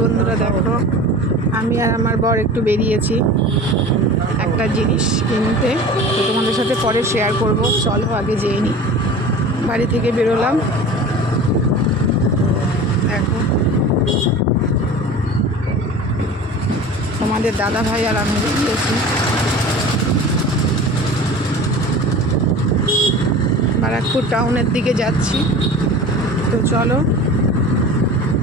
বন্ধুরা দেখো, আমি আর আমার বর একটু বেরিয়েছি একটা জিনিস কিনতে, তো তোমাদের সাথে পরে শেয়ার করব। চলো আগে যেয়ে নিই। বাড়ি থেকে বেরোলাম, দেখো তোমাদের দাদা ভাই আর আমি বেরিয়েছি বারাকপুর টাউনের দিকে যাচ্ছি। তো চলো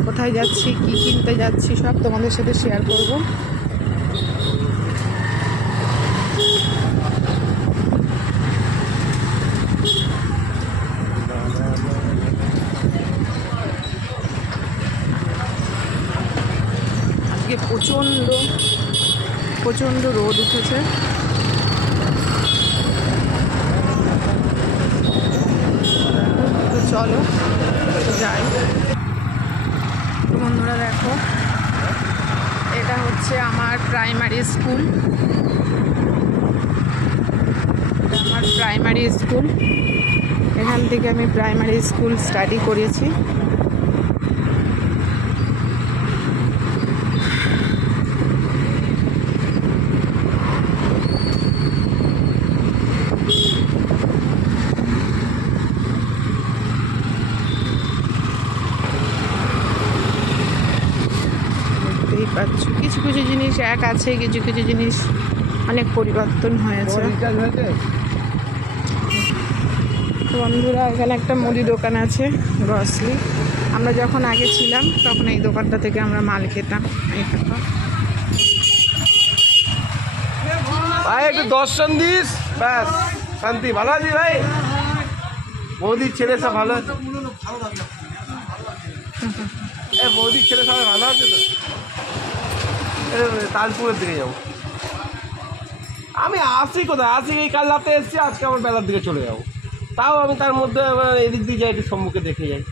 কোথায় যাচ্ছি, কি কিনতে যাচ্ছি সব তোমাদের সাথে শেয়ার করব। আজকে প্রচণ্ড রোদ উঠেছে। তো চলো যাই। বন্ধুরা দেখো, এটা হচ্ছে আমার প্রাইমারি স্কুল। এখান থেকে আমি প্রাইমারি স্কুল স্টাডি করেছি। কিছু কিছু জিনিস এক আছে, কিছু কিছু জিনিস অনেক পরিবর্তন হয়েছে। বন্ধুরা এখানে একটা মুদি দোকান আছে, গ্রসারি। আমরা যখন আগে ছিলাম তখন এই দোকানটা থেকে আমরা মাল খেতাম। ভাই একটু দর্শন দিস, ব্যাস শান্তি। ভালো আছি ভাই? বৌদির ছেলে সব ভালো আছে? বৌদির ছেলে সবাই ভালো আছে তো? তাজপুরের দিকে যাবো। আমি আসি কোথায়, এই কাল রাতে এসেছি, আজকে আমার বেলার দিকে চলে যাবো। তাও আমি তার মধ্যে এদিক দিয়ে যাই, একটু সম্মুখে দেখে যাই।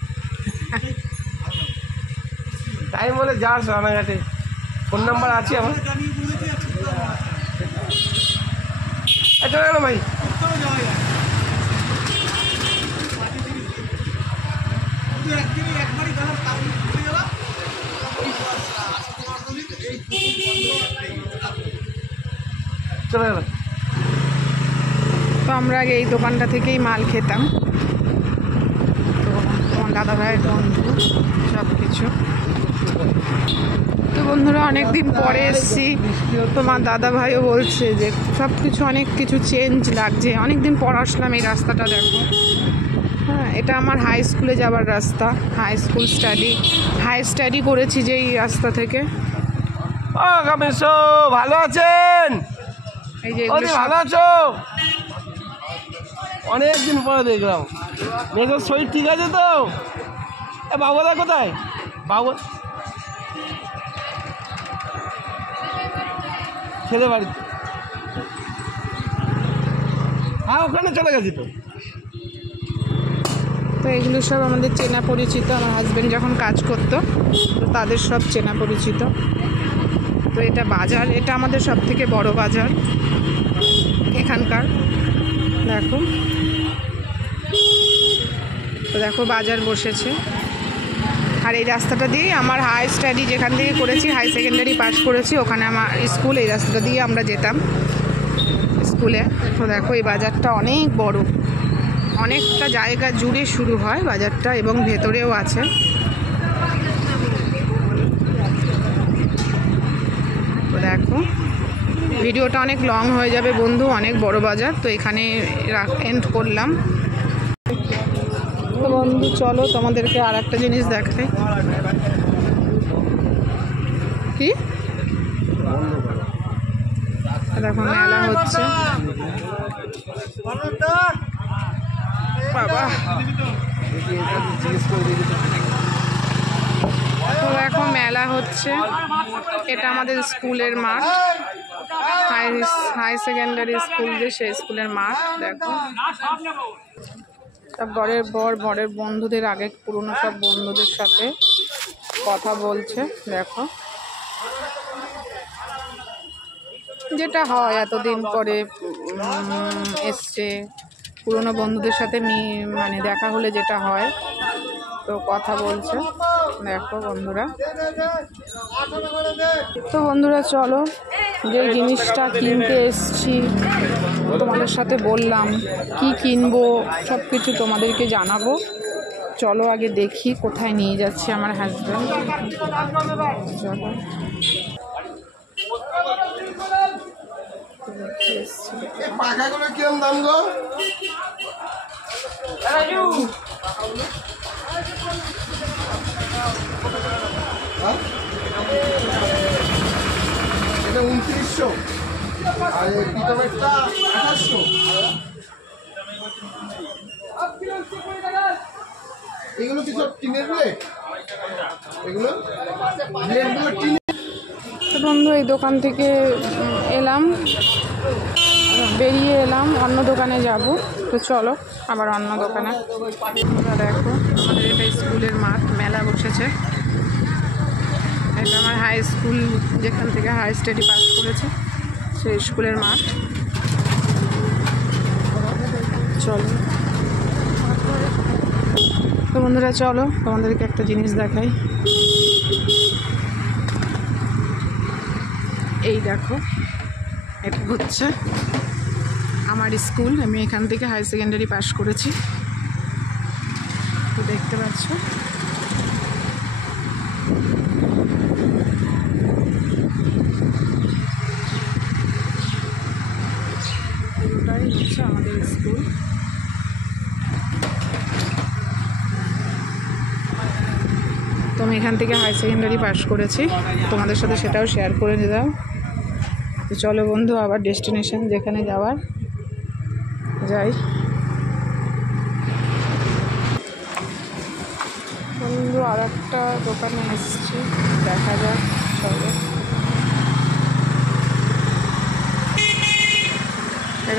টাইম বলে যাস রানাঘাটে, ফোন নাম্বার আছে আমার। চলে গেল ভাই। চলে গেল। তো আমরা আগে এই দোকানটা থেকেই মাল খেতাম। তো তোমার দাদা ভাইয়ের বন্ধু সব কিছু। তো বন্ধুরা অনেকদিন পরে এসেছি, তোমার দাদা ভাইও বলছে যে সব কিছু অনেক কিছু চেঞ্জ লাগছে। অনেকদিন পর আসলাম এই রাস্তাটা দেখো। হ্যাঁ, এটা আমার হাই স্কুলে যাওয়ার রাস্তা। হাই স্টাডি করেছি যে এই রাস্তা থেকে। ভালো আছেন? এই যে ভালো আছো? অনেকদিন পরে দেখলাম। মেঘের শরীর ঠিক আছে তো? বাবুদা কোথায়? বাবু ছেলে বাড়িতে। হ্যাঁ, ওখানে চলে গেছি তো। তো এগুলো সব আমাদের চেনা পরিচিত। আমার হাজব্যান্ড যখন কাজ করতো তো তাদের সব চেনা পরিচিত। তো এটা বাজার, এটা আমাদের সব থেকে বড় বাজার এখানকার। দেখো, তো দেখো বাজার বসেছে। আর এই রাস্তাটা দিয়ে আমার হাই স্টাডি যেখান থেকে করেছি, হাই সেকেন্ডারি পাস করেছি, ওখানে আমার স্কুল এই রাস্তাটা দিয়ে আমরা যেতাম স্কুলে। তো দেখো এই বাজারটা অনেক বড়, অনেকটা জায়গা জুড়ে শুরু হয় বাজারটা, এবং ভেতরেও আছে। তো দেখো ভিডিওটা অনেক লং হয়ে যাবে বন্ধু, অনেক বড় বাজার। তো এখানে এন্ড করলাম। তো বন্ধু চলো তোমাদেরকে আর একটা জিনিস দেখাই। কি দেখো, মেলা হচ্ছে বাবা। তো দেখো মেলা হচ্ছে, এটা আমাদের স্কুলের মাঠ, হাই সেকেন্ডারি স্কুল যে সেই স্কুলের মাঠ। দেখো সব বরের বন্ধুদের, আগে পুরনো সব বন্ধুদের সাথে কথা বলছে। দেখো যেটা হয় এতদিন পরে এসছে, পুরনো বন্ধুদের সাথে মানে দেখা হলে যেটা হয়। তো তো কথা বলছে, দেখো বন্ধুরা। তো বন্ধুরা চলো, যে জিনিসটা কিনতে এসছি তোমাদের সাথে বললাম, কি কিনবো সব কিছু তোমাদেরকে জানাবো। চলো আগে দেখি কোথায় নিয়ে যাচ্ছে আমার হাজব্যান্ড। চলো পাখাগুলো কিরম দাম গো? এটা 2900 আর এই পিতলেরটা 2800। এগুলো কি সব টিনের প্লেট? এগুলো প্লেটগুলো টিন। তো বন্ধু এই দোকান থেকে বেরিয়ে এলাম, অন্য দোকানে যাব। তো চলো আবার অন্য দোকানে। দেখো আমাদের এটা স্কুলের মাঠ, মেলা বসেছে। এটা আমার হাই স্কুল, যেখান থেকে হাই স্টাডি পাস করেছে, সেই স্কুলের মাঠ। চলো তো বন্ধুরা, চলো তোমাদেরকে একটা জিনিস দেখাই। এই দেখো, এটা হচ্ছে আমার স্কুল। আমি এখান থেকে হাই সেকেন্ডারি পাস করেছি। তো দেখতে পাচ্ছ, পুরোটাই হচ্ছে আমাদের স্কুল। তো আমি এখান থেকে হাই সেকেন্ডারি পাস করেছি, তোমাদের সাথে সেটাও শেয়ার করে দিলাম। তো চলো বন্ধু, আবার ডেস্টিনেশন যেখানে যাওয়ার যাই। বন্ধু আর একটা দোকানে এসেছি, দেখা যাক। চলো,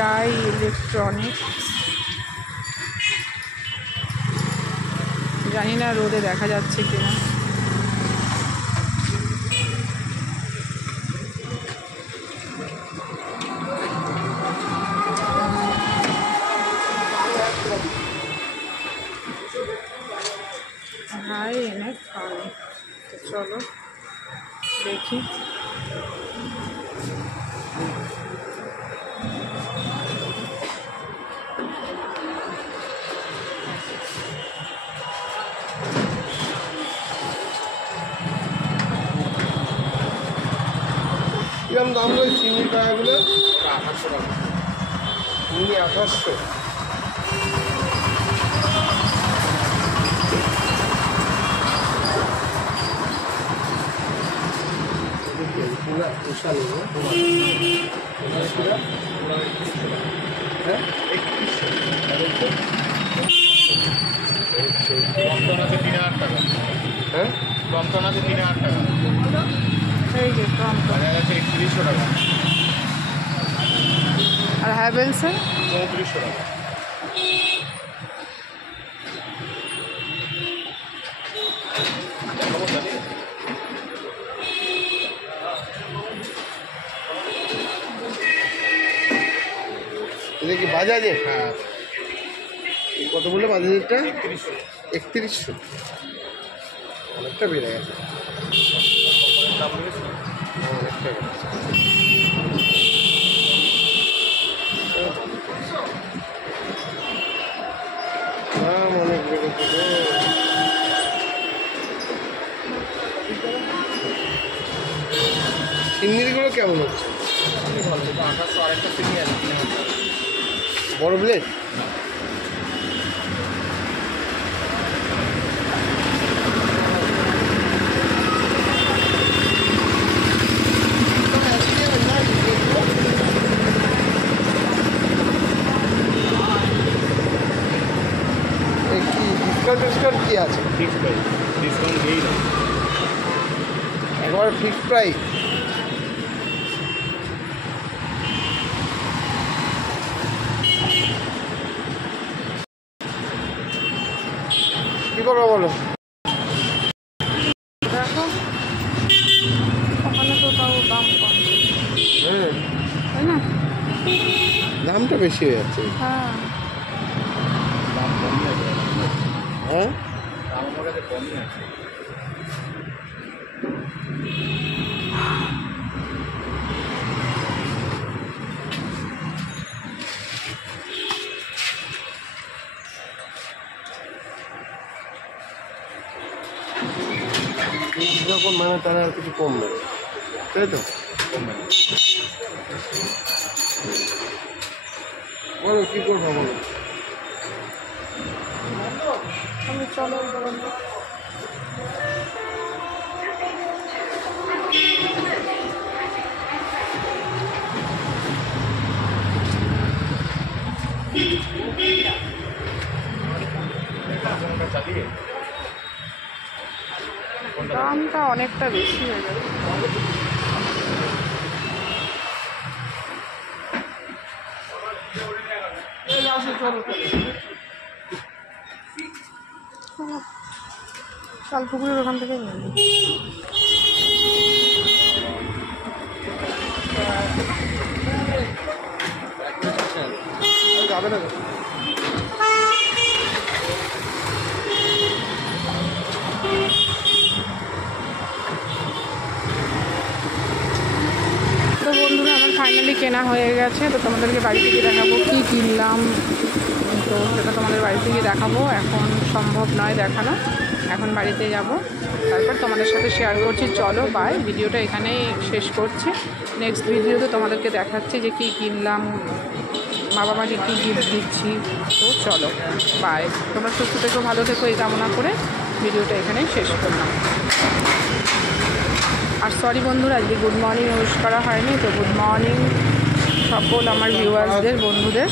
রায় ইলেকট্রনিক্স। জানি না রোদে দেখা যাচ্ছে কিনা। Hi electronics. তো চলো দেখি। কিরম দাম ওই চিংড়ি টাকাগুলো? 2800 টাকা। চিংড়ি 2800। এই যে আর হ্যাভেলসের 3400 টাকা। এটা কি বাজাজে? হ্যাঁ। কত বললে বাজাজেরটা? 3100। অনেকটা বেড়ে গেছে। অনেকটা বেড়েছে। অনেক বেড়েছে। চিংড়িগুলো কেমন হচ্ছে? বড় প্লেট? ডিসকাউন্ট কি আছে? ফিক্সড প্রাইস, ডিসকাউন্ট নেই না, একবার ফিক্সড প্রাইস। কি করবো বলো? দেখো ওখানে তো তাও দাম কম, হ্যাঁ তাই না? দামটা বেশি হয়ে যাচ্ছে। হ্যাঁ দাম কম লাগে, হ্যাঁ দাম দাম আমার কাছে কমই আছে। যখন মানে তারা আর কিছু কম নেই, তাই তো? কমবে না। বলো কী করবো বলো। চলো কোনটা চালিয়ে দামটা অনেকটা বেশি হয়ে যাবে। শালপুকুরের ওখান থেকে নিয়ে নিই। যাবে না তো বন্ধুরা আমার ফাইনালি কেনা হয়ে গেছে, তো তোমাদেরকে বাড়ি থেকে দেখাবো কী কিনলাম। তো সেটা তোমাদের বাড়ি থেকে দেখাবো, এখন সম্ভব নয় দেখানো, এখন বাড়িতে যাব, তারপর তোমাদের সাথে শেয়ার করছি। চলো বাই, ভিডিওটা এখানেই শেষ করছি। নেক্সট ভিডিওতে তোমাদেরকে দেখাচ্ছি যে কী কিনলাম, বাবা মাকে কী গিফট দিচ্ছি। তো চলো বাই, তোমরা সুস্থ থেকো, ভালো থেকো, এই কামনা করে ভিডিওটা এখানেই শেষ করলাম। আর সরি বন্ধুরা, আজকে গুড মর্নিং ইউজ করা হয়নি, তো গুড মর্নিং সকল আমার ভিউয়ার্সদের, বন্ধুদের।